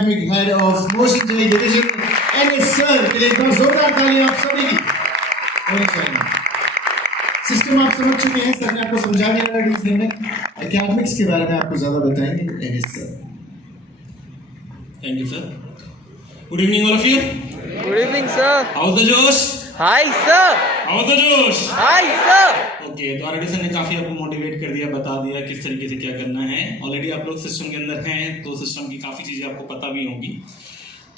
academic head of Motion J Division, NS Sir, के लिए एक बार जोरदार तालियां आप सभी की होनी चाहिए। सिस्टम आप समझ चुके हैं, सर ने आपको समझा दिया था डीस ने एकेडमिक्स के बारे में आपको ज़्यादा बताएंगे NS Sir। Thank you, sir. Good evening, all of you. Good evening, sir. How's the Josh? Hi, sir. How's the Josh? Hi, sir. Okay, तो ऑलरेडी सर ने काफ़ी आपको मोटिवेट कर दिया, बता दिया किस तरीके से क्या करना है। ऑलरेडी आप लोग सिस्टम के अंदर हैं, तो सिस्टम की काफ़ी चीज़ें आपको पता भी होंगी।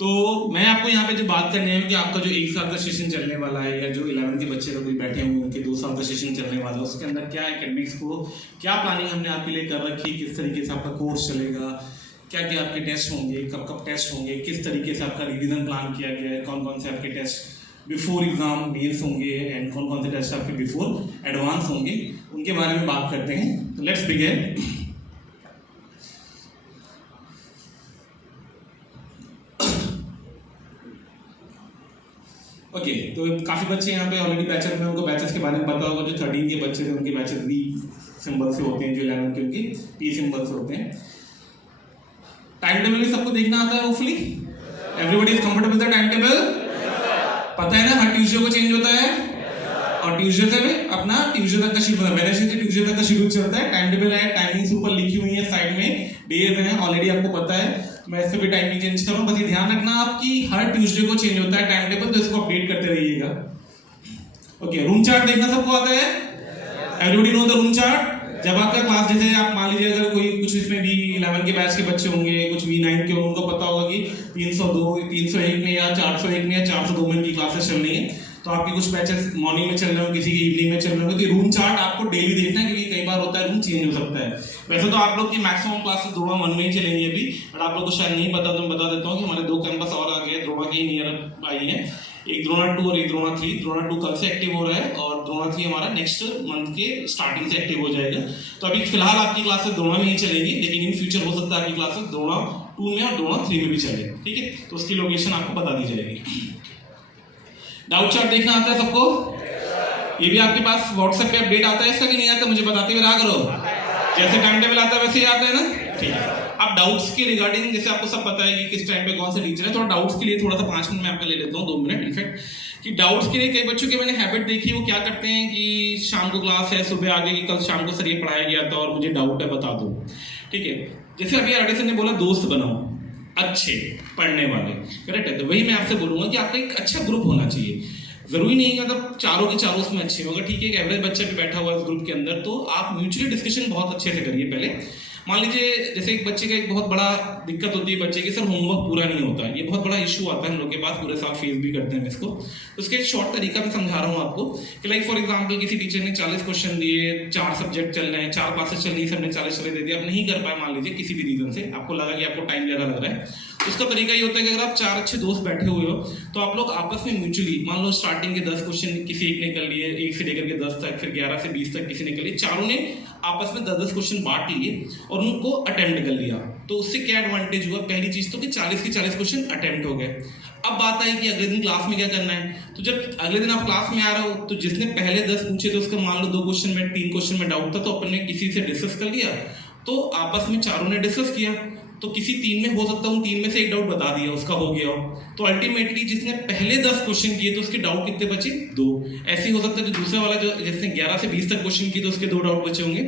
तो मैं आपको यहाँ पे जो बात करनी है कि आपका जो 1 साल का सेशन चलने वाला है, या जो 11th के बच्चे लोग भी बैठे हुए उनके 2 साल का सेशन चलने वाला है, उसके अंदर क्या एकेडमिक्स को क्या प्लानिंग हमने आपके लिए कर रखी, किस तरीके से आपका कोर्स चलेगा, क्या क्या आपके टेस्ट होंगे, कब कब टेस्ट होंगे, किस तरीके से आपका रिवीजन प्लान किया गया है, कौन कौन से आपके टेस्ट बिफोर एग्जाम मेंस होंगे एंड कौन कौन से टेस्ट आपके बिफोर एडवांस होंगे, उनके बारे में बात करते हैं। तो लेट्स बिगिन। ओके, तो काफ़ी बच्चे यहाँ पे ऑलरेडी बैचर में, उनको बैचेस के बारे में पता होगा। जो 13 के बच्चे थे उनके बैचेस V सिंबल से होते हैं, जो 11 के उनके P सिंबल से होते हैं। टाइम टेबल भी सबको देखना आता है hopefully. Everybody is comfortable with the time table. पता है ना, हर ट्यूसडे को चेंज होता है और ट्यूसडे से अपना ट्यूसडे तक का शेड्यूल, वेडनेसडे से ट्यूसडे तक का शेड्यूल चलता है। टाइम टेबल है, टाइमिंग्स ऊपर लिखी हुई है साइड में, डेज हैं ऑलरेडी आपको पता है। मैं इससे भी टाइमिंग चेंज करूँ, बस ये ध्यान रखना आपकी हर ट्यूसडे को चेंज होता है टाइम टेबल, तो इसको अपडेट करते रहिएगा। ओके, रूम चार्ट देखना सबको आता है? Everybody know the room chart. जब आपका क्लास, जैसे आप मान लीजिए अगर कोई कुछ इसमें भी 11 के बैच के बच्चे होंगे, कुछ V9 के, उनको पता होगा कि 302, 301 में या 401 में या 402 में इनकी क्लासेस चल रही हैं। तो आपके कुछ बैचेस मॉर्निंग में चल रहे हो, किसी की इवनिंग में चल रहे हो, तो रूम चार्ट आपको डेली देखना है, क्योंकि कई बार होता है रूम चेंज हो सकता है। वैसे तो आप लोग की मैक्सिमम क्लासेस द्रोणा 1 में ही चलेंगी अभी, बट आप लोग को शायद नहीं पता, तो मैं बता देता हूँ कि हमारे 2 कैंपस और आ गए द्रोणा के नियर आई हैं, एक द्रोणा 2 और एक द्रोणा 3। द्रोणा 2 कल से एक्टिव हो रहा है और द्रोणा 3 हमारा नेक्स्ट मंथ के स्टार्टिंग से एक्टिव हो जाएगा। तो अभी फिलहाल आपकी क्लासेस द्रोणा में ही चलेगी, लेकिन इन फ्यूचर हो सकता है आपकी क्लासेस द्रोणा 2 में और द्रोणा 3 में भी चले। ठीक है, तो उसकी लोकेशन आपको बता दी जाएगी। डाउट चार्ट देखना आता है सबको? ये भी आपके पास व्हाट्सएप पे अपडेट आता है इसका कि नहीं आता? मुझे बताते हुए रहा करो। जैसे टाइम टेबल आता है वैसे ही आता है ना? ठीक है। अब डाउट्स के रिगार्डिंग, जैसे आपको सब पता है कि किस टाइम पे कौन सा टीचर है, थोड़ा डाउट्स के लिए थोड़ा सा 5 मिनट मैं आपका ले लेता हूँ, 2 मिनट इनफैक्ट, कि डाउट्स के लिए कई बच्चों की मैंने हैबिट देखी, वो क्या करते हैं कि शाम को क्लास है, सुबह आगे कि कल शाम को सर ये पढ़ाया गया था और मुझे डाउट है, बता दो। ठीक है, जैसे अभी आरडी सर ने बोला दोस्त बनाओ अच्छे पढ़ने वाले, करेक्ट है? तो वही मैं आपसे बोलूंगा कि आपका एक अच्छा ग्रुप होना चाहिए। जरूरी नहीं है मतलब चारों के चारों उसमें अच्छे होगा, ठीक है? एक एवरेज बच्चा भी बैठा हुआ है इस ग्रुप के अंदर, तो आप म्यूचुअली डिस्कशन बहुत अच्छे से करिए। पहले मान लीजिए जैसे एक बच्चे का एक बहुत बड़ा दिक्कत होती है बच्चे की, सर होमवर्क पूरा नहीं होता है, ये बहुत बड़ा इशू आता है हम लोग के पास, पूरे साल फेस भी करते हैं इसको। तो उसके एक शॉर्ट तरीका मैं समझा रहा हूँ आपको कि लाइक फॉर एग्जांपल किसी टीचर ने 40 क्वेश्चन दिए, 4 सब्जेक्ट चल रहे हैं, 4 क्लासेस चल रही है, सबने 40 चले दे दिया, आप नहीं कर पाए मान लीजिए किसी भी रीजन से, आपको लगा कि आपको टाइम ज़्यादा लग रहा है, उसका तरीका ये होता है कि अगर आप 4 अच्छे दोस्त बैठे हुए हो तो आप लोग आपस में म्यूचुअली, मान लो स्टार्टिंग के 10 क्वेश्चन किसी एक ने कर लिए, 1 से लेकर के 10 तक, फिर 11 से 20 तक किसी ने कर लिए, चारों ने आपस में 10-10 क्वेश्चन बांट लिए और उनको अटेम्प्ट कर लिया। तो उससे क्या एडवांटेज हुआ? पहली चीज तो कि 40 के 40 क्वेश्चन अटेम्प्ट हो गए। अब बात आई कि अगले दिन क्लास में क्या करना है। तो जब अगले दिन आप क्लास में आ रहे हो तो जिसने पहले 10 पूछे तो उसका मान लो 2 क्वेश्चन में, 3 क्वेश्चन में डाउट था, तो अपन ने किसी से डिस्कस कर लिया, तो आपस में चारों ने डिस्कस किया, तो किसी 3 में हो सकता है उन 3 में से एक डाउट बता दिया, उसका हो गया हो, तो अल्टीमेटली जिसने पहले 10 क्वेश्चन किए तो उसके डाउट कितने बचे? 2। ऐसे ही हो सकता है जो दूसरा वाला जो जिसने 11 से 20 तक क्वेश्चन किए तो उसके 2 डाउट बचे होंगे,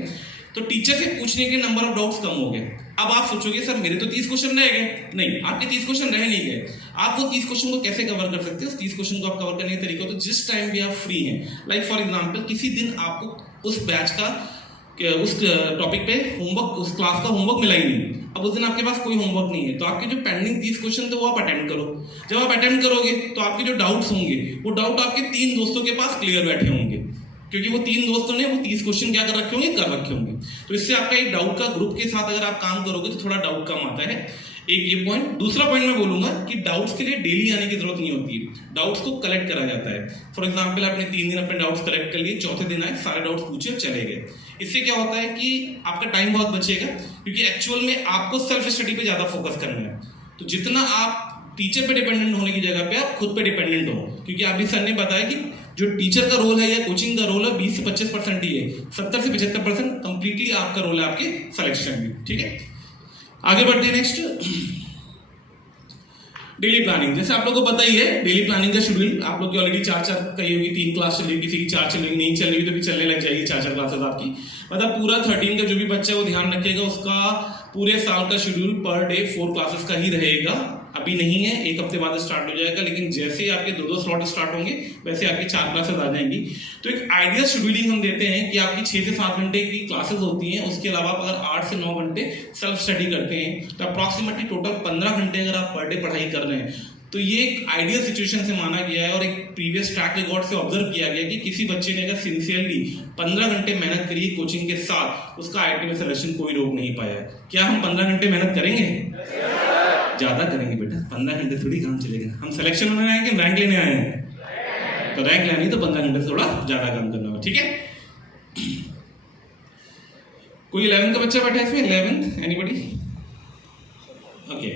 तो टीचर से पूछने के नंबर ऑफ डाउट्स कम हो गए। अब आप सोचोगे सर मेरे तो 30 क्वेश्चन रह गए। नहीं, आपके 30 क्वेश्चन रह नहीं गए। आप वो 30 क्वेश्चन को कैसे कवर कर सकते हो? उस 30 क्वेश्चन को आप कवर करने का तरीका, तो जिस टाइम भी आप फ्री हैं, लाइक फॉर एग्जांपल किसी दिन आपको उस बैच का, उस टॉपिक पे होमवर्क, उस क्लास का होमवर्क मिला ही नहीं, अब उस दिन आपके पास कोई होमवर्क नहीं है, तो आपके जो पेंडिंग 30 क्वेश्चन थे वो आप अटेम्प्ट करो। जब आप अटेम्प्ट करोगे तो आपके जो डाउट्स होंगे वो डाउट आपके 3 दोस्तों के पास क्लियर बैठे होंगे, क्योंकि वो 3 दोस्तों ने वो 30 क्वेश्चन क्या कर रखे होंगे? कर रखे होंगे। तो इससे आपका एक डाउट का ग्रुप के साथ अगर आप काम करोगे तो थोड़ा डाउट कम आता है। एक ये पॉइंट। दूसरा पॉइंट मैं बोलूंगा कि डाउट्स के लिए डेली आने की जरूरत नहीं होती है, डाउट्स को कलेक्ट करा जाता है। फॉर एग्जांपल आपने 3 दिन अपने डाउट्स कलेक्ट कर लिए, चौथे दिन आए सारे डाउट्स पूछे और चले गए। इससे क्या होता है कि आपका टाइम बहुत बचेगा, क्योंकि एक्चुअल में आपको सेल्फ स्टडी पे ज्यादा फोकस करना है। तो जितना आप टीचर पे डिपेंडेंट होने की जगह पे आप खुद पे डिपेंडेंट हो, क्योंकि अभी सर ने बताया कि जो टीचर का रोल है या कोचिंग का रोल है 20 से 25% ही है, 70 से 75% कंप्लीटली आपका रोल है आपके सिलेक्शन में। ठीक है, आगे बढ़ते हैं नेक्स्ट। डेली प्लानिंग, जैसे आप लोगों को पता ही है डेली प्लानिंग का शेड्यूल आप लोग की ऑलरेडी 4 कही होगी, 3 क्लास चल रही होगी, किसी की 4 चल रही, नहीं चल रही तो भी चलने लग जाएगी 4 क्लासेस आपकी। मतलब पूरा 13 का जो भी बच्चा है वो ध्यान रखिएगा, उसका पूरे साल का शेड्यूल पर डे 4 क्लासेस का ही रहेगा। अभी नहीं है, 1 हफ्ते बाद स्टार्ट हो जाएगा, लेकिन जैसे ही आपके 2-2 स्लॉट स्टार्ट होंगे वैसे आपकी 4 क्लासेस आ जाएंगी। तो एक आइडियल शेड्यूलिंग हम देते हैं कि आपकी 6 से 7 घंटे की क्लासेस होती हैं, उसके अलावा आप अगर 8 से 9 घंटे सेल्फ स्टडी करते हैं तो अप्रॉक्सीमेटली टोटल 15 घंटे अगर आप पर डे पढ़ाई कर रहे हैं तो ये एक आइडियल सिचुएशन से माना गया है और एक प्रीवियस ट्रैक रिकॉर्ड से ऑब्जर्व किया गया कि किसी बच्चे ने अगर सिंसियरली 15 घंटे मेहनत करी कोचिंग के साथ, उसका आईआईटी में सिलेक्शन कोई रोक नहीं पाया है। क्या हम 15 घंटे मेहनत करेंगे? ज्यादा करेंगे बेटा, 15 घंटे थोड़ी काम चलेगा। हम सिलेक्शन होने आए कि रैंक लेने आए हैं? तो रैंक लेनी तो 15 घंटे से थोड़ा ज्यादा काम करना होगा, ठीक है। कोई 11th का बच्चा बैठा है इसमें? 11th anybody? ओके,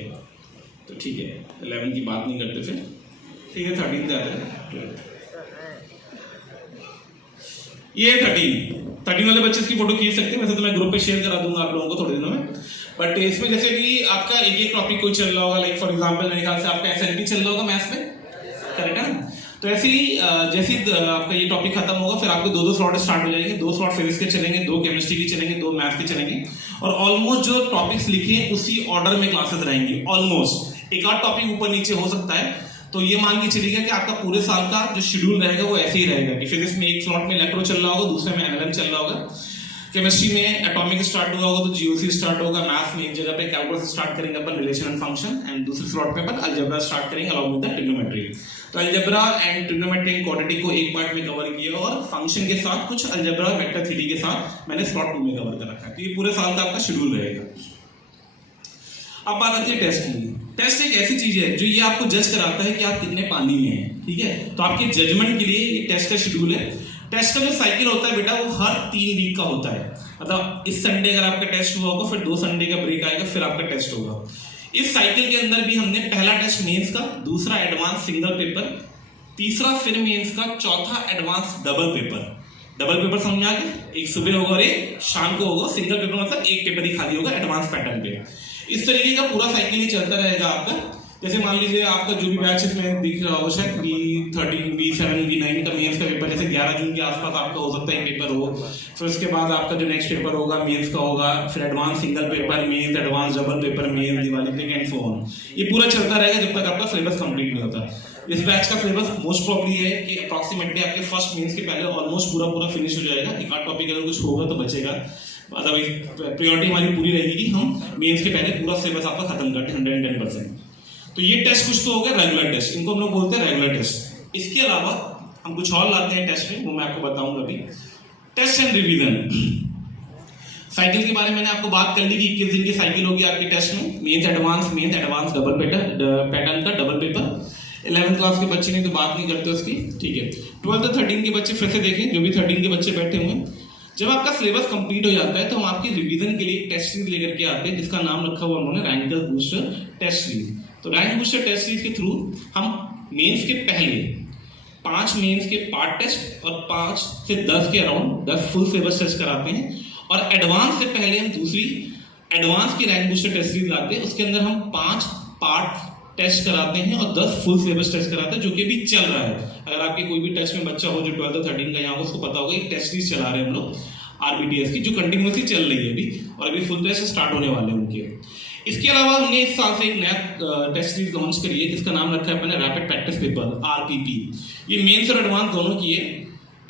तो ठीक है, 11 की बात नहीं करते फिर, ठीक है। 13 पे आते हैं। ये 13 वाले बच्चे की फोटो खींच सकते हैं, वैसे तो मैं ग्रुप पे शेयर करा दूंगा आप लोगों को थोड़े दिनों में। बट इसमें जैसे कि आपका एक टॉपिक कोई चल रहा होगा, लाइक फॉर एग्जांपल मेरे ख्याल से आपका एसएनपी चल रहा होगा मैथ्स में, करेक्ट है ना? तो ऐसे ही जैसे आपका ये टॉपिक खत्म होगा फिर आपके 2-2 स्लॉट स्टार्ट हो जाएंगे। 2 स्लॉट फिजिक्स के चलेंगे, 2 केमिस्ट्री के चलेंगे, 2 मैथ्स के चलेंगे और ऑलमोस्ट जो टॉपिक्स लिखे हैं उसी ऑर्डर में क्लासेस रहेंगी। ऑलमोस्ट एक आध टॉपिक ऊपर नीचे हो सकता है, तो ये मान के चलिएगा कि आपका पूरे साल का जो शेड्यूल रहेगा वो ऐसे ही रहेगा कि फिजिक्स में एक स्लॉट में इलेक्ट्रो चल रहा होगा, दूसरे में एमएलएम चल रहा होगा, केमिस्ट्री में एटॉमिक स्टार्ट हुआ होगा तो जीओसी स्टार्ट होगा, मैथ्स में एक जगह पे कैलकुलस स्टार्ट करेंगे अपन रिलेशन एंड फंक्शन, एंड दूसरे स्लॉट पे अपन अलजेब्रा स्टार्ट करेंगे अलॉन्ग विद द ट्रिग्नोमेट्री। तो algebra and trigonometry and quadratic को एक पार्ट में कवर किया और फंक्शन के साथ कुछ अलजेब्रा वेक्टर थ्योरी के साथ मैंने स्लॉट 2 में कवर कर रखा है। तो ये पूरे साल का आपका शेड्यूल रहेगा। अब बात आती है टेस्ट की। टेस्ट एक ऐसी चीज है जो ये आपको जज कराता है कि आप कितने पानी में हैं, ठीक है। तो आपके जजमेंट के लिए ये टेस्ट का शेड्यूल है। टेस्ट का जो साइकिल होता है बेटा वो हर 3 वीक का होता है। मतलब इस संडे अगर आपका टेस्ट हुआ होगा फिर 2 संडे का ब्रेक आएगा फिर आपका टेस्ट होगा। इस साइकिल के अंदर भी हमने पहला टेस्ट मेंस का, दूसरा एडवांस सिंगल पेपर, तीसरा फिर मेंस का, चौथा advance double paper. Double paper समझ आ गया? एक सुबह होगा और एक शाम को होगा। सिंगल पेपर मतलब एक पेपर ही खाली होगा एडवांस पैटर्न पे। इस तरीके का पूरा साइकिल ही चलता रहेगा आपका। जैसे मान लीजिए आपका जो भी बैच इसमें दिख रहा हो शायद B13, B7, B9 का मेंस का पेपर जैसे 11 जून के आसपास आपका हो सकता है पेपर हो। फिर उसके बाद आपका जो नेक्स्ट पेपर होगा मेंस का होगा, फिर advance single paper mains, advance double paper mains, Diwali तक एंड सो ऑन। ये पूरा चलता रहेगा जब तक आपका सिलेबस कंप्लीट नहीं होता। इस बैच का सिलेबस मोस्ट प्रॉब्ली है कि अप्रॉक्सीमेटली आपके फर्स्ट मेंस के पहले ऑलमोस्ट पूरा फिनिश हो जाएगा। एक आध टॉपिक अगर कुछ होगा तो बचेगा, अदरवाइज प्रायोरिटी हमारी पूरी रहेगी कि हम मेंस के पहले पूरा सिलेबस आपका खत्म करते हैं 110%। तो ये टेस्ट कुछ तो हो गया रेगुलर टेस्ट, इनको हम लोग बोलते हैं रेगुलर टेस्ट। इसके अलावा हम कुछ और लाते हैं टेस्ट में, वो मैं आपको बताऊंगा अभी। टेस्ट एंड रिवीजन साइकिल के बारे में मैंने आपको बात कर ली कि 21 दिन की साइकिल होगी आपकी टेस्ट में। मेंस एडवांस डबल पैटर्न का डबल पेपर। 11th क्लास के बच्चे नहीं तो बात नहीं करते उसकी, ठीक है। 12th और 13 के बच्चे फिर से देखें, जो भी 13 के बच्चे बैठे हुए हैं, जब आपका सिलेबस कंप्लीट हो जाता है तो हम आपकी रिवीजन के लिए एक टेस्ट सीरीज लेकर के आते हैं जिसका नाम रखा हुआ उन्होंने रैंकर बूस्टर टेस्ट सीरीज। तो रैंक बूस्टर टेस्ट सीरीज के थ्रू हम मेंस के पहले 5 मेंस के पार्ट टेस्ट और 5 से 10 के अराउंड 10 फुल सिलेबस टेस्ट कराते हैं, और एडवांस से पहले हम दूसरी एडवांस की रैंक बूस्टर टेस्ट सीरीज लाते हैं। उसके अंदर हम 5 पार्ट टेस्ट कराते हैं और 10 फुल सिलेबस टेस्ट कराते हैं, जो कि अभी चल रहा है। अगर आपके कोई भी टेस्ट में बच्चा हो जो 12th और 13 का यहाँ हो, उसको पता होगा एक टेस्ट सीरीज चला रहे हैं हम लोग आरबीटीएस की, जो कंटिन्यूसली चल रही है अभी, और अभी फुल टेस्ट स्टार्ट होने वाले हैं उनके। इसके अलावा हमने इस साल से एक नया टेस्ट सीरीज लॉन्च करी है जिसका नाम रखा है अपने रैपिड प्रैक्टिस पेपर आरपीपी। ये मेंस और एडवांस दोनों की है।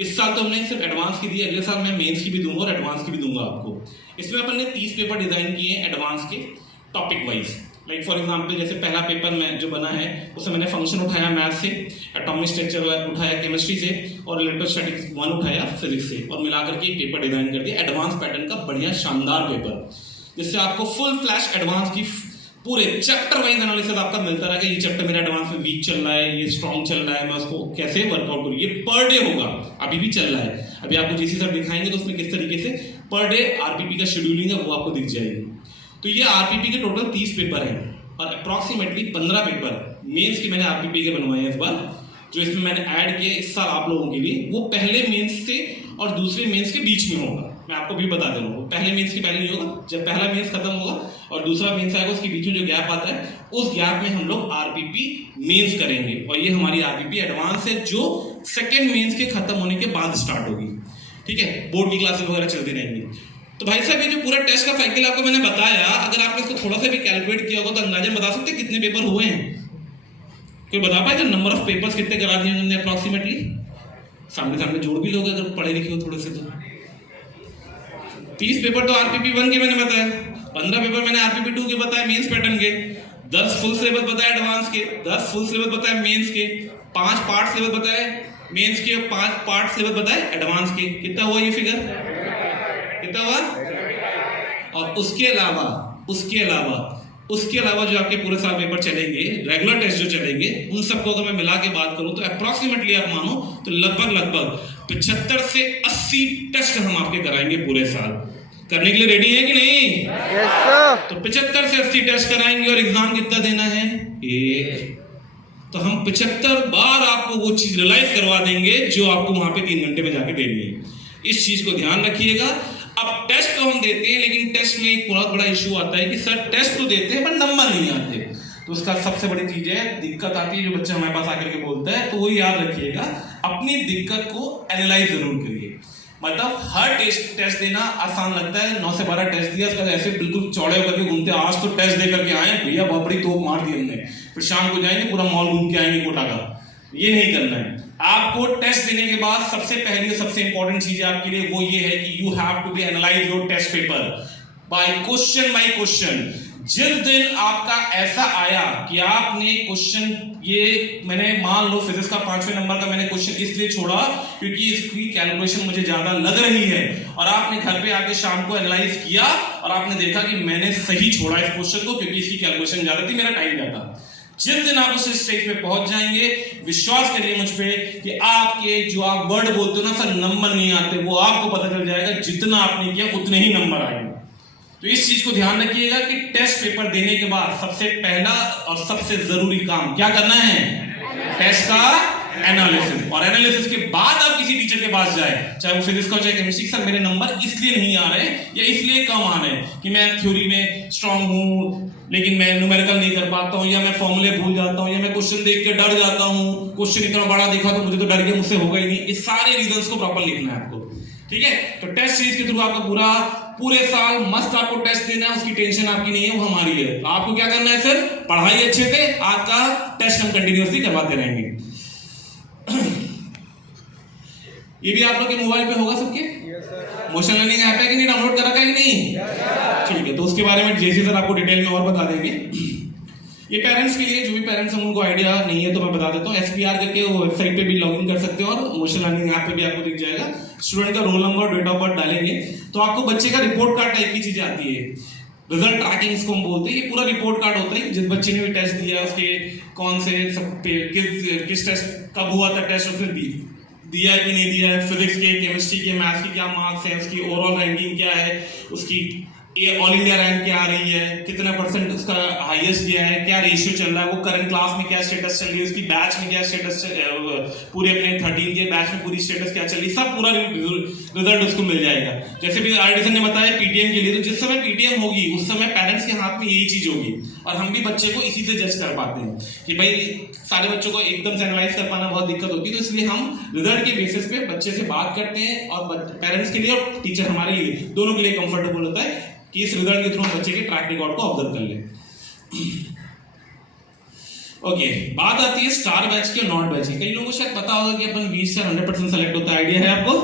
इस साल तो हमने सिर्फ एडवांस की दी, अगले साल मैं मेंस की भी दूंगा और एडवांस की भी दूंगा आपको। इसमें अपन ने 30 पेपर डिजाइन किए हैं एडवांस के topic wise. Like for example जैसे पहला पेपर में जो बना है उसमें मैंने फंक्शन उठाया मैथ से, एटॉमिक स्ट्रक्चर उठाया केमिस्ट्री से, और इलेक्ट्रोस्टैटिक्स 1 उठाया फिजिक्स से, और मिलाकर के एक पेपर डिजाइन कर दिया एडवांस पैटर्न का बढ़िया शानदार पेपर, जिससे आपको फुल फ्लैश एडवांस की पूरे चैप्टर वाइज एनालिसिस आपका मिलता रहेगा। ये चैप्टर मेरा एडवांस में वीक चल रहा है, ये स्ट्रॉन्ग चल रहा है, मैं उसको कैसे वर्कआउट करूँ। ये पर डे होगा, अभी भी चल रहा है। अभी आपको जीसी सर दिखाएंगे तो उसमें किस तरीके से पर डे आरपीपी का शेड्यूलिंग है वो आपको दिख जाएगी। तो ये आरपीपी के टोटल 30 पेपर हैं और अप्रॉक्सीमेटली 15 पेपर मेंस के मैंने आरपीपी के बनवाए हैं इस बार। जो इसमें मैंने ऐड किया इस साल आप लोगों के लिए, वो पहले मेंस से और दूसरे मेंस के बीच में होगा। मैं आपको भी बता दे रहा हूँ, पहले मेंस के पहले नहीं होगा, जब पहला मेंस खत्म होगा और दूसरा मेंस आएगा उसके बीच में जो गैप आता है उस गैप में हम लोग आरपीपी मेंस करेंगे, और ये हमारी आरपीपी एडवांस है जो सेकेंड मेंस के खत्म होने के बाद स्टार्ट होगी। ठीक है, बोर्ड की क्लासेस वगैरह चलती रहेंगी। तो भाई साहब ये जो पूरा टेस्ट का साइकिल आपको मैंने बताया, अगर आपने इसको थोड़ा सा भी कैलकुलेट किया होगा तो अंदाजा बता सकते हैं कितने पेपर हुए हैं? कोई बता पाएगा नंबर ऑफ पेपर्स कितने करा दिए हमने अप्रॉक्सीमेटली? सामने सामने जोड़ भी लोगे अगर पढ़े लिखे हो थोड़े से तो। 30 पेपर तो आरपीपी 1 के मैंने बताया, 15 पेपर मैंने आरपीपी 2 के बताया मेंस पैटर्न के, 10 फुल सिलेबस बताया एडवांस के, 10 फुल सिलेबस बताया मेंस के, 5 पार्ट सिलेबस बताया मेंस के, 5 पार्ट सिलेबस बताया एडवांस के। कितना हुआ ये फिगर? कितना हुआ? और उसके अलावा जो आपके पूरे साल पेपर चलेंगे, रेगुलर टेस्ट जो चलेंगे, उन सबको अगर मैं मिला के बात करूं तो अप्रॉक्सीमेटली आप मानो तो लगभग 75 से 80 टेस्ट हम आपके कराएंगे पूरे साल। करने के लिए रेडी है कि नहीं? Yes sir. तो 75 से 80 टेस्ट कराएंगे, और एग्जाम कितना देना है? 1। तो हम 75 बार आपको वो चीज रियलाइज करवा देंगे जो आपको वहां पे 3 घंटे में जाके देनी है। इस चीज को ध्यान रखिएगा। अब टेस्ट तो हम देते हैं, लेकिन टेस्ट में एक बहुत बड़ा इशू आता है कि सर टेस्ट तो देते हैं पर नंबर नहीं आते। तो उसका सबसे बड़ी चीज है, दिक्कत आती है जो बच्चा हमारे पास आकर के बोलता है, तो वो याद रखिएगा अपनी दिक्कत को एनालाइज जरूर करिए। मतलब हर टेस्ट देना आसान लगता है, 9 से 12 टेस्ट दिया, उसका ऐसे बिल्कुल चौड़े होकर के घूमते, आज तो टेस्ट दे करके आए भैया, बहुत बड़ी तोप मार दी हमने, फिर शाम को जाएंगे पूरा मॉल घूम के आएंगे कोटा का। ये नहीं करना है। आपको टेस्ट देने के बाद सबसे पहली और सबसे इंपॉर्टेंट चीज आपके लिए वो ये है कि you have to be analyse your test paper by question. जिस दिन आपका ऐसा आया कि आपने क्वेश्चन, ये मैंने मान लो फिजिक्स का 5वें नंबर का मैंने क्वेश्चन इसलिए छोड़ा क्योंकि इसकी कैलकुलेशन मुझे ज्यादा लग रही है, और आपने घर पे आके शाम को एनालाइज किया और आपने देखा कि मैंने सही छोड़ा इस क्वेश्चन को क्योंकि इसकी कैलकुलेशन ज्यादा थी, मेरा टाइम ज्यादा। जिस दिन आप उस स्टेज पे पहुंच जाएंगे, विश्वास करिए मुझ पे कि आपके जो आप वर्ड बोलते हो ना सर नंबर नहीं आते, वो आपको पता चल जाएगा जितना आपने किया उतने ही नंबर आएंगे। तो इस चीज को ध्यान रखिएगा कि टेस्ट पेपर देने के बाद सबसे पहला और सबसे जरूरी काम क्या करना है? टेस्ट का एनालिसिस। और एनालिसिस के बाद आप किसी टीचर के पास जाए, चाहे वो फिजिक्स का चाहे केमिस्ट्री, सर मेरे नंबर इसलिए नहीं आ रहे या इसलिए कम आ रहे कि मैं थ्योरी में स्ट्रांग हूं लेकिन मैं न्यूमेरिकल नहीं कर पाता हूं, या मैं फॉर्मूले भूल जाता हूं, या मैं क्वेश्चन देख के डर जाता हूं, क्वेश्चन इतना बड़ा देखा तो मुझे तो डर गया, मुझसे होगा ही नहीं। इस सारे रीजंस को प्रॉपर लिखना है आपको। ठीक है, तो टेस्ट सीरीज के थ्रू आपका पूरे साल मस्त आपको टेस्ट देना है, उसकी टेंशन आपकी नहीं है, वो हमारी है। आपको क्या करना है? सिर्फ पढ़ाई अच्छे से, आपका टेस्ट हम कंटिन्यूअसली करवाते रहेंगे। ये भी आप लोग के मोबाइल पे होगा सबके? मोशन लर्निंग ऐप है कि नहीं, डाउनलोड करा है कि नहीं? ठीक है, तो उसके बारे में जेसी सर आपको डिटेल में और बता देंगे। ये पेरेंट्स के लिए, जो भी पेरेंट्स हैं उनको आइडिया नहीं है तो मैं बता देता हूँ, SPR करके वो वेबसाइट पे भी लॉगिन कर सकते हो और मोशन लर्निंग ऐप पे भी आपको दिख जाएगा। स्टूडेंट का roll number, date of birth डालेंगे तो आपको बच्चे का रिपोर्ट कार्ड टाइप की चीजें आती है। रिजल्ट ट्रैकिंग इसको हम बोलते हैं। ये पूरा रिपोर्ट कार्ड होता है जिस बच्चे ने भी टेस्ट दिया, उसके कौन से किस टेस्ट कब हुआ था, टेस्ट उसने दिया है कि नहीं दिया है, फिजिक्स के, केमिस्ट्री के, मैथ्स के क्या मार्क्स है, उसकी ओवरऑल रैंकिंग क्या है, उसकी ये ऑल इंडिया रैंक क्या आ रही है, कितना परसेंट उसका हाईएस्ट गया है, क्या रेशियो चल रहा है, वो करंट क्लास में क्या स्टेटस चल रही है, उसकी बैच में क्या स्टेटस, पूरे अपने 13 के बैच में पूरी स्टेटस क्या चल रही है, सब पूरा रिजल्ट उसको मिल जाएगा। जैसे भी आरडी ने बताया पीटीएम के लिए, तो जिस समय पीटीएम होगी उस समय पेरेंट्स के हाथ में यही चीज होगी और हम भी बच्चे को इसी से जज कर पाते हैं कि भाई सारे बच्चों को एकदम से एनालाइज कर पाना बहुत दिक्कत होती है। तो इसलिए हम रिजल्ट के बेसिस पे बच्चे से बात करते हैं और पेरेंट्स के लिए और टीचर हमारे लिए दोनों के लिए कंफर्टेबल होता है कि इस रिजल्ट के थ्रू हम बच्चे के ट्रैक रिकॉर्ड को ऑब्जर्व कर लें। ओके, बात आती है स्टार बैच की और नॉट बैच की। कई लोगों को शायद पता होगा कि अपन 20 से 100% सेलेक्ट होता है। आइडिया है आपको?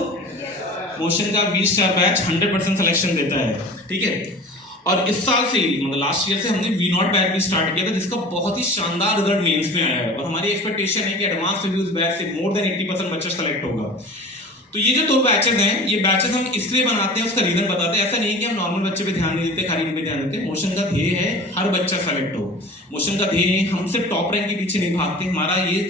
मोशन का 20 स्टार बैच 100% सिलेक्शन देता है, ठीक है। और इस साल से मतलब लास्ट ईयर से हमने वी नॉट बैच भी स्टार्ट किया था, जिसका बहुत ही शानदार रिजल्ट मेंस में आया है और हमारी एक्सपेक्टेशन है कि एडवांस रिव्यूज बैच से मोर देन 80% बच्चा सेलेक्ट होगा। तो ये जो 2 बैचेस हैं, ये बैचेस हम इसलिए बनाते हैं, उसका रीजन बताते हैं। ऐसा नहीं कि हम नॉर्मल बच्चे पे ध्यान नहीं देते, खाली पे ध्यान देते। मोशन का ध्येय है हर बच्चा सेलेक्ट हो। मोशन का ध्येय हम सिर्फ टॉप रैंक के पीछे नहीं भागते, हमारा ये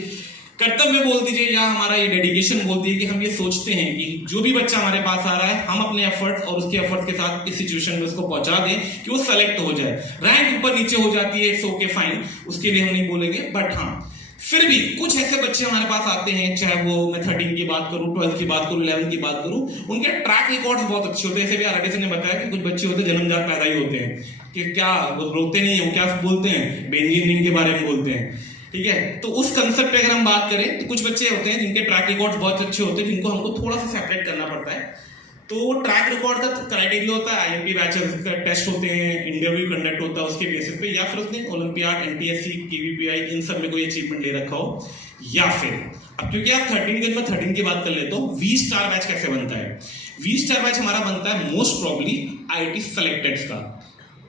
कर्तव्य बोल दीजिए या हमारा ये डेडिकेशन बोल दीजिए कि हम ये सोचते हैं कि जो भी बच्चा हमारे पास आ रहा है, हम अपने एफर्ट्स और उसके एफर्ट्स के साथ इस सिचुएशन में उसको पहुंचा दें कि वो सेलेक्ट हो जाए। रैंक ऊपर नीचे हो जाती है, इट्स ओके फाइन, उसके लिए हम नहीं बोलेंगे, बट हाँ फिर भी कुछ ऐसे बच्चे हमारे पास आते हैं, चाहे वो मैं 13 की बात करूं, 12 की बात करूं, 11 की बात करूं, उनके ट्रैक रिकॉर्ड्स बहुत अच्छे होते हैं। जैसे भी आरडी ने बताया कि कुछ बच्चे होते हैं जन्मजात पैदा ही होते हैं, कि क्या वो रोते नहीं है, वो क्या बोलते हैं, इंजीनियरिंग के बारे में बोलते हैं, ठीक है। तो उस कंसेप्ट पे अगर हम बात करें तो कुछ बच्चे होते हैं जिनके ट्रैक रिकॉर्ड्स बहुत अच्छे होते हैं, जिनको हमको थोड़ा सा सेपरेट करना पड़ता है। तो ट्रैक रिकॉर्ड का क्राइटेरिया होता है आईएमपी बैचेस का टेस्ट होते हैं, इंटरव्यू कंडक्ट होता है उसके बेसिस पे, या फिर उसने ओलंपियाड, एनटीएससी, केवीपीआई इन सब में कोई अचीवमेंट ले रखा हो, या फिर अब क्योंकि आप 13 के मैं 13 की बात कर लेता हूँ, वी स्टार बैच कैसे बनता है। वी स्टार बैच हमारा बनता है मोस्ट प्रॉब्ली आईआईटी सेलेक्टेड्स का,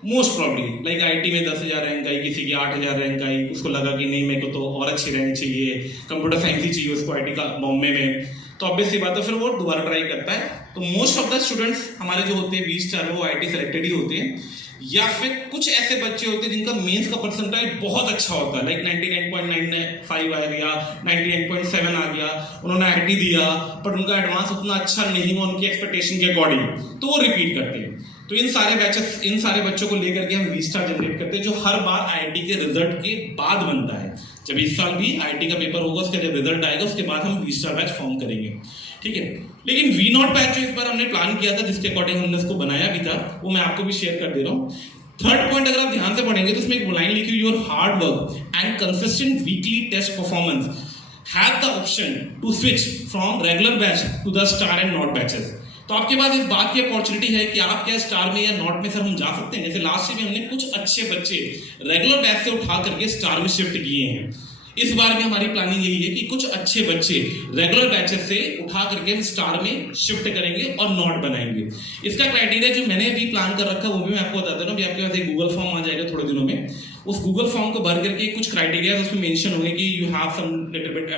मोस्ट प्रॉब्ली लाइक आईआईटी में 10,000 रैंक आई, किसी की 8,000 रैंक आई, उसको लगा कि नहीं मेरे को तो और अच्छी रैंक चाहिए, कंप्यूटर साइंस ही चाहिए उसको आईआईटी का बॉम्बे में, तो ऑब्वियस सी बात है फिर वो दोबारा ट्राई करता है। तो मोस्ट ऑफ द स्टूडेंट्स हमारे जो होते हैं 20 स्टार वो आईआईटी सेलेक्टेड ही होते हैं, या फिर कुछ ऐसे बच्चे होते हैं जिनका मेंस का परसेंटाइल बहुत अच्छा होता है, लाइक 99.95 आ गया, 99.7 आ गया, उन्होंने आईआईटी दिया पर उनका एडवांस उतना अच्छा नहीं हुआ उनकी एक्सपेक्टेशन के अकॉर्डिंग, तो वो रिपीट करते हैं। तो इन सारे बच्चों को लेकर के हम वी स्टार जनरेट करते हैं, जो हर बार आईआईटी के रिजल्ट के बाद बनता है। जब इस साल भी आईआईटी का पेपर होगा, उसका जब रिजल्ट आएगा उसके बाद हम वी स्टार बैच फॉर्म करेंगे, ठीक है। लेकिन वी नॉट बैच जो इस बार हमने प्लान किया था, जिसके अकॉर्डिंग हमने उसको बनाया भी था, वो मैं आपको भी शेयर कर दे रहा हूँ। थर्ड पॉइंट अगर आप ध्यान से पढ़ेंगे तो उसमें एक लाइन लिखी हुई, your hard work and consistent weekly test performance have the option to switch from regular batch to the star and not batches. तो आपके पास इस बात की अपॉर्चुनिटी है कि आप क्या स्टार में या नॉट में सर हम जा सकते हैं। जैसे लास्ट ईयर में हमने कुछ अच्छे बच्चे रेगुलर बैच से उठा करके स्टार में शिफ्ट किए हैं, इस बार भी हमारी प्लानिंग यही है कि कुछ अच्छे बच्चे रेगुलर बैचेस से उठा करके हम स्टार में शिफ्ट करेंगे और नॉट बनाएंगे। इसका क्राइटेरिया जो मैंने अभी प्लान कर रखा है वो भी मैं आपको बताता हूँ। अभी आपके पास एक गूगल फॉर्म आ जाएगा थोड़े दिनों में, उस गूगल फॉर्म को भर करके कुछ क्राइटेरिया उसमें मेंशन होंगे कि you have some little bit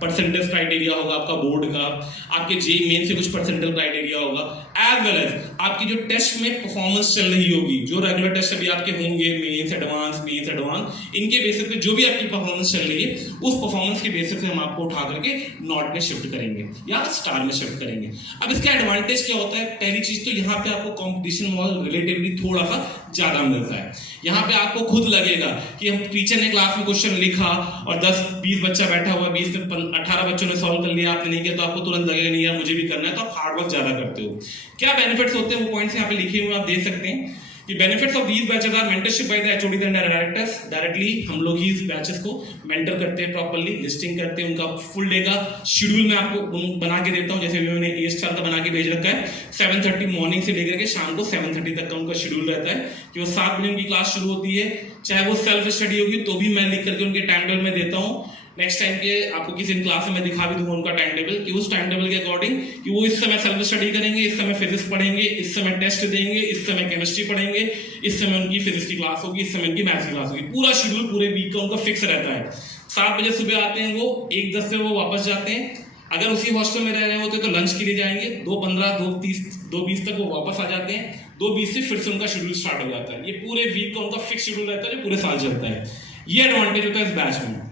percentage criteria होगा आपका बोर्ड का, आपके जेईई मेन से कुछ परसेंटेज क्राइटेरिया होगा, एज वेल एज आपकी जो टेस्ट में परफॉर्मेंस चल रही होगी, जो रेगुलर टेस्ट अभी आपके होंगे मेंस एडवांस, इनके बेसिस पे जो भी आपकी परफॉर्मेंस चल रही है उस परफॉर्मेंस के बेसिस पे हम आपको उठा करके नॉट में शिफ्ट करेंगे या स्टार में शिफ्ट करेंगे। अब इसका एडवांटेज क्या होता है, पहली चीज तो यहाँ पे आपको कंपटीशन मॉडल रिलेटिवली थोड़ा सा ज्यादा मिलता है। यहाँ पे आपको खुद लगेगा कि हम टीचर ने क्लास में क्वेश्चन लिखा और 10-20 बच्चा बैठा हुआ, 20 से 18 बच्चों ने सॉल्व कर लिया, आपने नहीं किया तो आपको तुरंत लगेगा नहीं यार मुझे भी करना है, तो आप हार्ड वर्क ज्यादा करते हो। क्या बेनिफिट्स होते हैं वो पॉइंट्स यहाँ पे लिखे हुए आप देख सकते हैं कि benefits of these batches are mentorship by the HOD and directors. Directly हम लोग ही इस बैचेस को मेंटर करते हैं, प्रॉपर्ली लिस्टिंग करते हैं, उनका फुल डे का शेड्यूल मैं आपको बना के देता हूं। जैसे भी मैंने ए स्टार का बना के भेज रखा है, 7:30 मॉर्निंग से लेकर के शाम को 7:30 तक का उनका शेड्यूल रहता है कि वो 7 बजे उनकी क्लास शुरू होती है। चाहे वो सेल्फ स्टडी होगी तो भी मैं लिख करके उनके टाइम टेबल में देता हूँ। नेक्स्ट टाइम के आपको किसी क्लास में दिखा भी दूंगा उनका टाइम टेबल कि उस टाइम टेबल के अकॉर्डिंग कि वो इस समय सेल्फ स्टडी करेंगे, इस समय फिजिक्स पढ़ेंगे, इस समय टेस्ट देंगे, इस समय केमिस्ट्री पढ़ेंगे, इस समय उनकी फिजिक्स की क्लास होगी, इस समय उनकी मैथ्स की क्लास होगी। पूरा शेड्यूल पूरे वीक का उनका फिक्स रहता है। 7 बजे सुबह आते हैं वो, 1:10 से वो वापस जाते हैं। अगर उसी हॉस्टल में रह रहे होते तो लंच के लिए जाएंगे, 2:15, 2:30, 2:20 तक वो वापस आ जाते हैं। 2:20 से फिर से उनका शेड्यूल स्टार्ट हो जाता है। ये पूरे वीक का उनका फिक्स शेड्यूल रहता है जो पूरे साल चलता है। ये एडवांटेज होता है इस बैच में।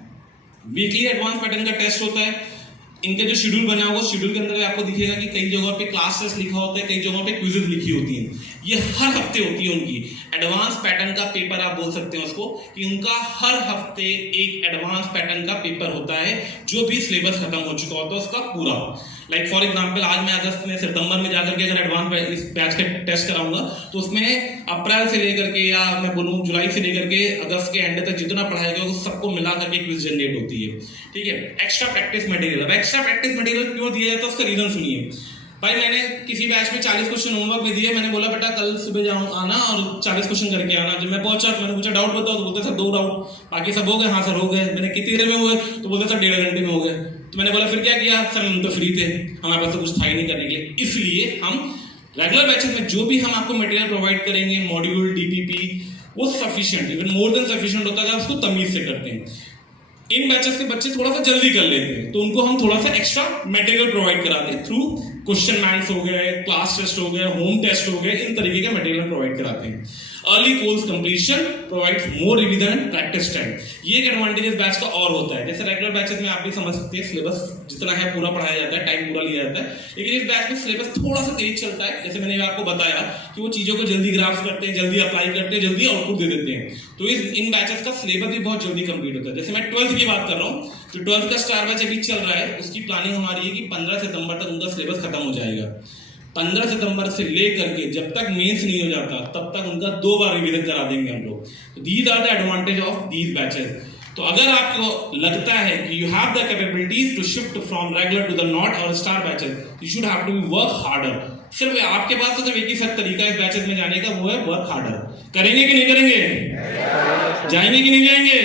वीकली एडवांस पैटर्न का टेस्ट होता है। इनके जो शेड्यूल बना होगा शेड्यूल के अंदर आपको दिखेगा कि कई जगहों पे क्लास टेस्ट लिखा होता है, कई जगहों पे क्विज़ेस लिखी होती हैं। ये हर हफ्ते होती है उनकी। एडवांस पैटर्न का पेपर आप बोल सकते हैं उसको कि उनका हर हफ्ते एक एडवांस पैटर्न का पेपर होता है, जो भी सिलेबस खत्म हो चुका होता है उसका पूरा। लाइक फॉर एग्जांपल आज मैं अगस्त में सितंबर में जाकर के अगर एडवांस इस बैच का टेस्ट कराऊंगा तो उसमें अप्रैल से लेकर के या मैं बोलूँ जुलाई से लेकर के अगस्त के एंड तक जितना पढ़ाया गया उस सबको मिला करके क्विज जनरेट होती है। ठीक है, एक्स्ट्रा प्रैक्टिस मटेरियल। अब एक्स्ट्रा प्रैक्टिस मटेरियल क्यों दिया जाता है उसका रीजन सुनिए। भाई मैंने किसी बैच में 40 क्वेश्चन होमवर्क में दिए, मैंने बोला बेटा कल सुबह जाऊँ आना और 40 क्वेश्चन करके आना। जब मैं पहुंचा तो मैंने पूछा डाउट बताओ, तो बोलते सर 2 डाउट, बाकी सब हो गए। हाँ सर हो गए। मैंने कितनी देर में हुए, तो बोलते सर 1.5 घंटे में हो गए। तो मैंने बोला फिर क्या किया, सर हम तो फ्री थे, हमारे पास तो कुछ था ही नहीं करने के लिए। इसलिए हम रेगुलर बैचेस में जो भी हम आपको मटेरियल प्रोवाइड करेंगे, मॉड्यूल, डीपीपी, वो sufficient, even more than sufficient होता है, उसको तमीज से करते हैं। इन बैचेस के बच्चे थोड़ा सा जल्दी कर लेते हैं तो उनको हम थोड़ा सा एक्स्ट्रा मटेरियल प्रोवाइड कराते हैं थ्रू क्वेश्चन बैंक्स हो गए, क्लास टेस्ट हो गए, होम टेस्ट हो गए, इन तरीके के मटेरियल प्रोवाइड कराते हैं। Early course completion provides more revision and practice time. ये एक एडवांटेज इस बैच का और होता है। जैसे रेगुलर बैचेस में आप भी समझ सकते हैं सिलेबस जितना है पूरा पढ़ाया जाता है, टाइम पूरा लिया जाता है, लेकिन इस बैच में सिलेबस थोड़ा सा तेज चलता है। जैसे मैंने आपको बताया कि वो चीजों को जल्दी ग्रास्प करते हैं, जल्दी अप्लाई करते हैं, जल्दी आउटपुट दे देते हैं। तो इन बैचेस का सिलेबस भी बहुत जल्दी कंप्लीट होता है। जैसे मैं 12th की बात कर रहा हूँ तो 12th का स्टार बैच अभी चल रहा है, उसकी प्लानिंग हमारी है कि 15 सितंबर तक उनका सिलेबस खत्म हो जाएगा। 15 सितंबर से लेकर के जब तक मेंस नहीं हो जाता तब तक उनका 2 बार रिवीजन करा देंगे हम लोग. These are the advantage of these batches. तो अगर आपको लगता है कि you have the capabilities to shift from regular to the not और star batches, you should have to be work harder. सिर्फ आपके पास तो सिर्फ एक ही सब तरीका है इस बैचेस में जाने का, वो है वर्क हार्डर. करेंगे कि नहीं करेंगे? जाएंगे कि नहीं जाएंगे?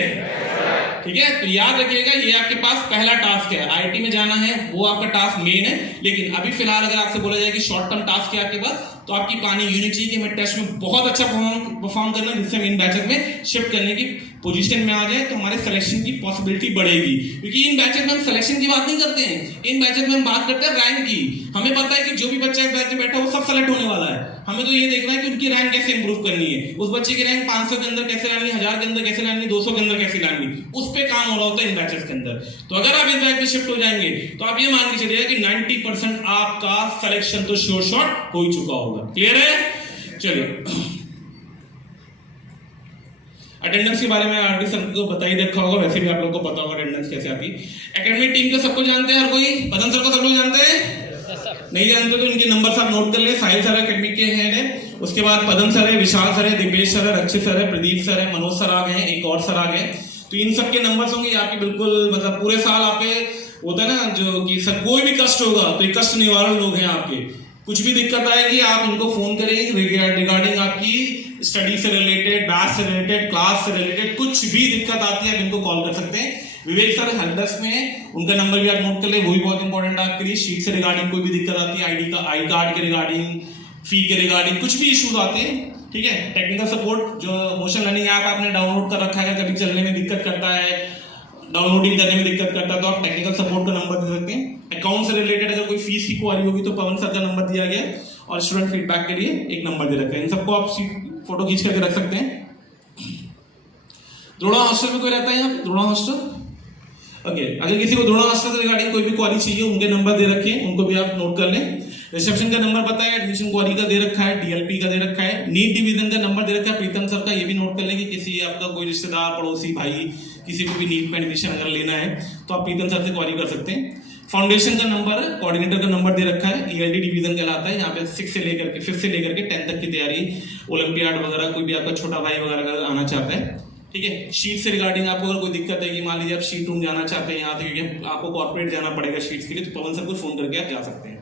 ठीक है, तो याद रखिएगा ये आपके पास पहला टास्क है. आईआईटी में जाना है वो आपका टास्क मेन है. लेकिन अभी फिलहाल अगर आपसे बोला जाए कि शॉर्ट टर्म टास्क है आपके पास, तो आपकी प्लानिंग यूनिट चाहिए कि हमें टेस्ट में बहुत अच्छा परफॉर्म करना, जिससे हम इन बैचेस में शिफ्ट करने की पोजीशन में आ जाए, तो हमारे सिलेक्शन की पॉसिबिलिटी बढ़ेगी. क्योंकि इन बैचेस में हम सिलेक्शन की बात नहीं करते हैं, इन बैचेस में हम बात करते हैं रैंक की. हमें पता है कि जो भी बच्चा इस बैच में बैठा है वो सब सेलेक्ट होने वाला है. हमें तो ये देखना है कि उनकी रैंक कैसे इंप्रूव करनी है, उस बच्चे की रैंक 500 के अंदर कैसे लानी, 1000 के अंदर कैसे लानी, 200 के अंदर कैसे लानी, उस पे काम हो रहा होता है इन बैचेस के अंदर. तो अगर आप इस बैच में शिफ्ट हो जाएंगे तो आप ये मान के चलिए कि 90% आपका सिलेक्शन तो श्योर शॉट हो ही चुका होगा. क्लियर है? चलिए, अटेंडेंस के बारे में आरडी सर को बता ही रखा होगा, वैसे भी आप लोगों को पता होगा अटेंडेंस कैसे आती. एकेडमिक टीम को सबको जानते हैं, हर कोई पदम सर को सब लोग जानते हैं? नहीं जानते तो इनके नंबर आप नोट कर ले. साहिल सर एकेडमिक के हेड है, उसके बाद पदम सर है, विशाल सर है, दिपेश सर है, रक्षित सर है, प्रदीप सर है, मनोज सर आ गए हैं, एक और सर आ गए. तो इन सबके नंबर्स होंगे आपके बिल्कुल, मतलब पूरे साल आपके होता है ना जो कि सर कोई भी कष्ट होगा तो ये कष्ट निवारण लोग हैं आपके. कुछ भी दिक्कत आएगी आप इनको फोन करें रिगार्डिंग आपकी स्टडी से रिलेटेड, बैच से रिलेटेड, क्लास से रिलेटेड, कुछ भी दिक्कत आती है आप इनको कॉल कर सकते हैं. विवेक सर हेल्प डेस्क में है, उनका नंबर भी आप नोट कर ले, वो भी बहुत इंपॉर्टेंट है आपके लिए. शीट से रिगार्डिंग कोई भी दिक्कत आती है, आई कार्ड के रिगार्डिंग, फी के रिगार्डिंग, कुछ भी इश्यूज आते हैं. ठीक है, टेक्निकल सपोर्ट, जो मोशन लर्निंग ऐप आपने डाउनलोड कर रखा है, कभी चलने में दिक्कत करता है, डाउनलोडिंग करने में दिक्कत करता है, तो आप टेक्निकल सपोर्ट का नंबर दे सकते हैं. अकाउंट से रिलेटेड अगर कोई फीस की क्वारी होगी तो पवन सर का नंबर दिया गया है, और स्टूडेंट फीडबैक के लिए एक नंबर दे रखा है. इन सबको आप फोटो खींच करके रख सकते हैं. द्रोणा हॉस्टल में कोई रहता है यहाँ पे? Drona hostel, okay. अगर किसी को द्रोणा हॉस्टल से रिगार्डिंग कोई भी क्वारी चाहिए, उनके नंबर दे रखे हैं, उनको भी आप नोट कर लें. रिसेप्शन का नंबर पता है, एडमिशन क्वारी का दे रखा है, डीएलपी का दे रखा है, नीट डिवीजन का नंबर दे रखा है प्रीतम सर का, ये भी नोट कर लें कि किसी आपका कोई रिश्तेदार, पड़ोसी, भाई, किसी को भी नीट में एडमिशन अगर लेना है तो आप प्रीतम सर से क्वारी कर सकते हैं. फाउंडेशन का नंबर, कोऑर्डिनेटर का नंबर दे रखा है, ईएलडी डिवीजन कहलाता है. यहाँ पे 5 से लेकर के 10 तक की तैयारी, ओलंपियाड वगैरह, कोई भी आपका छोटा भाई वगैरह अगर आना चाहता है. ठीक है, शीट से रिगार्डिंग आपको अगर कोई दिक्कत है कि मान लीजिए आप शीट रूम जाना चाहते हैं यहाँ से, क्योंकि आपको कॉर्पोरेट जाना पड़ेगा शीट्स के लिए, तो पवन सर को फोन करके आप जा सकते हैं.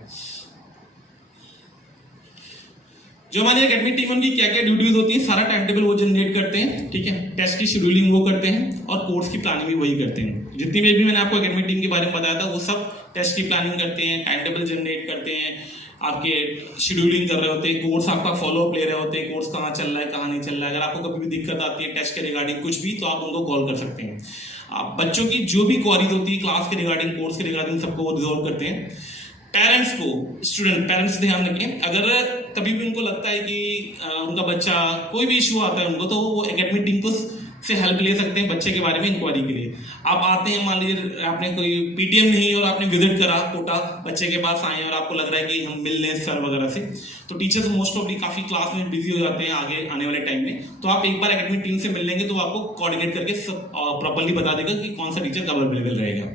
जो हमारी एकेडमिक टीम उनकी क्या क्या ड्यूटीज होती है, सारा टाइम टेबल वो जनरेट करते हैं. ठीक है, टेस्ट की शेड्यूलिंग वो करते हैं और कोर्स की प्लानिंग भी वही करते हैं. जितनी भी मैंने आपको एकेडमिक टीम के बारे में बताया था वो सब टेस्ट की प्लानिंग करते हैं, टाइम टेबल जनरेट करते हैं, आपके शेड्यूलिंग कर रहे होते हैं, कोर्स आपका फॉलोअप ले रहे होते हैं, कोर्स कहाँ चल रहा है कहाँ नहीं चल रहा है. अगर आपको कभी भी दिक्कत आती है टेस्ट के रिगार्डिंग कुछ भी, तो आप उनको कॉल कर सकते हैं. आप बच्चों की जो भी क्वारीज होती है क्लास के रिगार्डिंग, कोर्स के रिगार्डिंग, सबको वो रिजॉल्व करते हैं. पेरेंट्स को, स्टूडेंट पेरेंट्स ध्यान रखें, अगर कभी भी उनको लगता है कि उनका बच्चा कोई भी इशू आता है उनको, तो वो एकेडमिक टीम को से हेल्प ले सकते हैं बच्चे के बारे में इंक्वायरी के लिए. आप आते हैं, मान लीजिए आपने कोई पीटीएम नहीं और आपने विजिट करा कोटा, बच्चे के पास आए और आपको लग रहा है कि हम मिल लें सर वगैरह से, तो टीचर्स मोस्ट ऑफली काफी क्लास में बिजी हो जाते हैं आगे आने वाले टाइम में. तो आप एक बार एकेडमिक टीम से मिल लेंगे तो आपको कोऑर्डिनेट करके सब प्रॉपर्ली बता देगा कि कौन सा टीचर कब अवेलेबल रहेगा.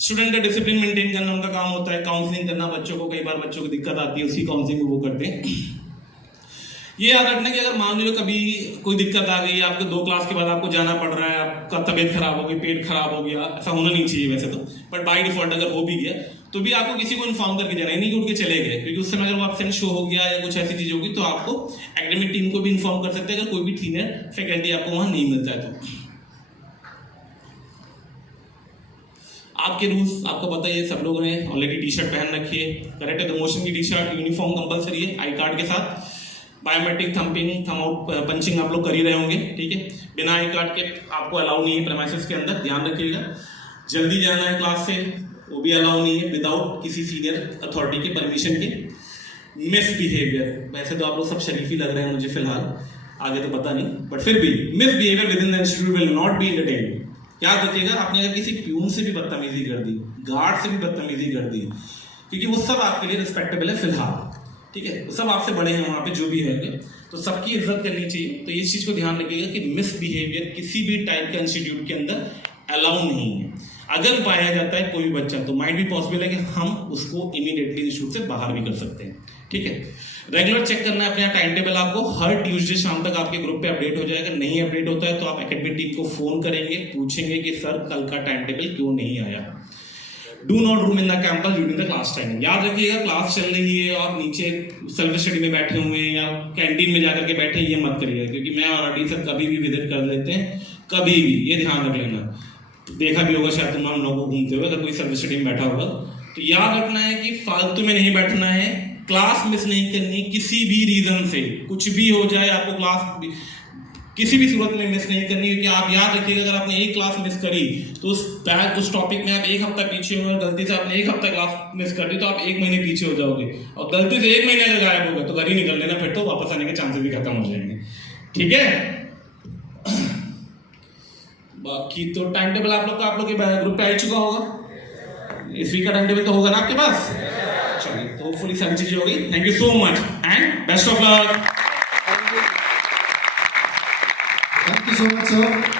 स्टूडेंट का डिसिप्लिन मेंटेन करना उनका काम होता है. काउंसलिंग करना बच्चों को, कई बार बच्चों को दिक्कत आती है, उसकी काउंसलिंग वो करते हैं. ये याद रखना कि अगर मान लीजिए कभी कोई दिक्कत आ गई, आपको 2 क्लास के बाद आपको जाना पड़ रहा है, आपका तबीयत खराब हो गई, पेट खराब हो गया, ऐसा होना नहीं चाहिए वैसे तो, बट बाय डिफॉल्ट अगर हो भी गया तो भी आपको किसी को इन्फॉर्म करके जाना है, नहीं कि उठ के चले गए. क्योंकि उस समय अगर वो एब्सेंट शो हो गया या कुछ ऐसी चीज होगी तो आपको एकेडमिक टीम को भी इन्फॉर्म कर सकते हैं अगर कोई भी सीनियर फैकल्टी आपको वहां नहीं मिलता है तो. आपके रूल्स आपको पता है, सब लोगों ने ऑलरेडी टी शर्ट पहन रखी है, करेक्ट है. तो मोशन की टी शर्ट, यूनिफॉर्म कंपलसरी है आई कार्ड के साथ. बायोमेट्रिक थंपिंग, थम आउट पंचिंग आप लोग कर ही रहे होंगे. ठीक है, बिना आई कार्ड के आपको अलाउ नहीं है प्रेमाइसेस के अंदर, ध्यान रखिएगा. जल्दी जाना है क्लास से, वो भी अलाउ नहीं है विदाउट किसी सीनियर अथॉरिटी की परमिशन के. मिसबिहेवियर, वैसे तो आप लोग सब शरीफ ही लग रहे हैं मुझे फिलहाल, आगे तो पता नहीं, बट फिर भी misbehaviour with in the institute will not be entertained. याद रखिएगा, आपने अगर किसी प्यून से भी बदतमीजी कर दी, गार्ड से भी बदतमीजी कर दी, क्योंकि वो सब आपके लिए रिस्पेक्टेबल है फिलहाल. ठीक है, सब आपसे बड़े हैं वहां पे जो भी है, तो सबकी इज्जत करनी चाहिए. तो इस चीज को ध्यान रखिएगा कि मिसबिहेवियर किसी भी टाइप के इंस्टीट्यूट के अंदर अलाउ नहीं है. अगर पाया जाता है कोई भी बच्चा तो माइट भी पॉसिबल है कि हम उसको इमीडिएटली इंस्टीट्यूट से बाहर भी कर सकते हैं, ठीक है। रेगुलर चेक करना है अपने टाइम टेबल, आपको हर ट्यूसडे शाम तक आपके ग्रुप पे अपडेट हो जाएगा। नहीं अपडेट होता है तो आप एकेडमिक टीम को फोन करेंगे, पूछेंगे कि सर कल का टाइम टेबल क्यों नहीं आया। Do not room in the campus during the class time. याद रखिएगा क्लास चल रही है और नीचे सेल्फ स्टडी में बैठे हुए हैं या कैंटीन में जाकर के बैठे, ये मत करिएगा, क्योंकि मैं और आरडी सर कभी भी विजिट कर लेते हैं, कभी भी, ये ध्यान रख लेना। देखा भी होगा शायद तुम लोगों को घूमते हुए, अगर कोई सेल्फ स्टडी में बैठा होगा तो याद रखना है कि फालतू में नहीं बैठना है, क्लास मिस नहीं करनी किसी भी रीजन से, कुछ भी हो जाए आपको क्लास किसी भी सूरत में मिस नहीं करनी। क्योंकि आप याद रखिएगा अगर आपने एक क्लास मिस करी तो उस टॉपिक में आप एक हफ्ता पीछे हो, गलती से आपने एक हफ्ता क्लास मिस कर दी तो आप एक महीने पीछे हो जाओगे, और गलती से एक महीने अगर गायब होगा तो घर ही निकल लेना, फिर तो वापस आने के चांसेस भी खत्म हो जाएंगे, ठीक है। बाकी तो टाइम टेबल आप लोग के ग्रुप पे आ चुका होगा, इस वीक का टाइम टेबल तो होगा ना आपके पास। चलिए तो होपफुली सारी चीजें हो गई। Thank you so much and best of luck. Thank you so much, sir.